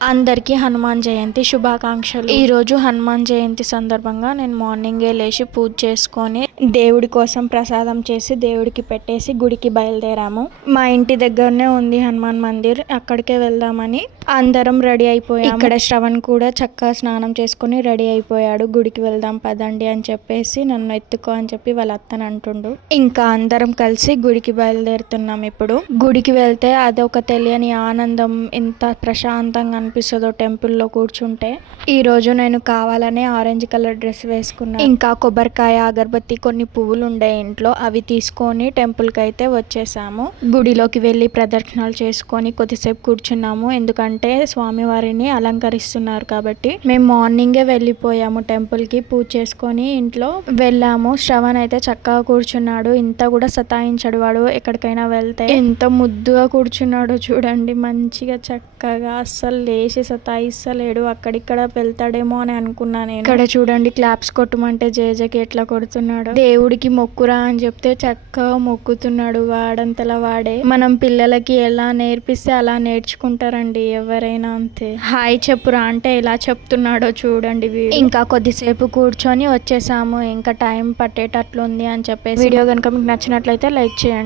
అందరికీ హనుమాన్ జయంతి శుభాకాంక్షలు. ఈ రోజు హనుమాన్ జయంతి సందర్భంగా నేను మార్నింగే లేచి పూజ చేసుకొని దేవుడి కోసం ప్రసాదం చేసి దేవుడికి పెట్టేసి గుడికి బయలుదేరాము. మా ఇంటి దగ్గరనే ఉంది హనుమాన్ మందిర్, అక్కడికే వెళ్దామని అందరం రెడీ అయిపోయాము. ఇక్కడ శ్రవణ్ కూడా చక్కగా స్నానం చేసుకుని రెడీ అయిపోయాడు. గుడికి వెళ్దాం పదండి అని చెప్పేసి నన్ను ఎత్తుకో అని చెప్పి వాళ్ళ అత్తని అంటుండు. ఇంకా అందరం కలిసి గుడికి బయలుదేరుతున్నాం. ఇప్పుడు గుడికి వెళ్తే అదొక తెలియని ఆనందం, ఎంత ప్రశాంతంగా అనిపిస్తుందో టెంపుల్లో కూర్చుంటే. ఈ రోజు నేను కావాలనే ఆరెంజ్ కలర్ డ్రెస్ వేసుకున్నాను. ఇంకా కొబ్బరికాయ, అగరబత్తి, కొన్ని పువ్వులు ఉండే ఇంట్లో అవి తీసుకొని టెంపుల్కి అయితే వచ్చేసాము. గుడిలోకి వెళ్ళి ప్రదర్శనలు చేసుకొని కొద్దిసేపు కూర్చున్నాము. ఎందుకంటే స్వామివారిని అలంకరిస్తున్నారు కాబట్టి. మేము మార్నింగే వెళ్ళిపోయాము టెంపుల్కి, పూజ చేసుకొని ఇంట్లో వెళ్ళాము. శ్రవణ్ అయితే చక్కగా కూర్చున్నాడు. ఇంత కూడా సతాయించడు వాడు. ఎక్కడికైనా వెళ్తే ఎంత ముద్దుగా కూర్చున్నాడో చూడండి, మంచిగా చక్కగా. అస్సలు లేచి సతాయిస్తలేడు. అక్కడిక్కడ వెళ్తాడేమో అని అనుకున్నా నేను. ఇక్కడ చూడండి క్లాప్స్ కొట్టమంటే జేజకి ఎట్లా కొడుతున్నాడు. దేవుడికి మొక్కురా అని చెప్తే చక్కగా మొక్కుతున్నాడు వాడంతలా వాడే. మనం పిల్లలకి ఎలా నేర్పిస్తే అలా నేర్చుకుంటారండి ఎవరైనా, అంతే. హాయ్ చెప్పురా అంటే ఎలా చెప్తున్నాడో చూడండి వీడు. ఇంకా కొద్దిసేపు కూర్చొని వచ్చేసాము. ఇంకా టైం పట్టేటట్లుంది అని చెప్పేసి. వీడియో కనుక మీకు నచ్చినట్లయితే లైక్ చేయండి.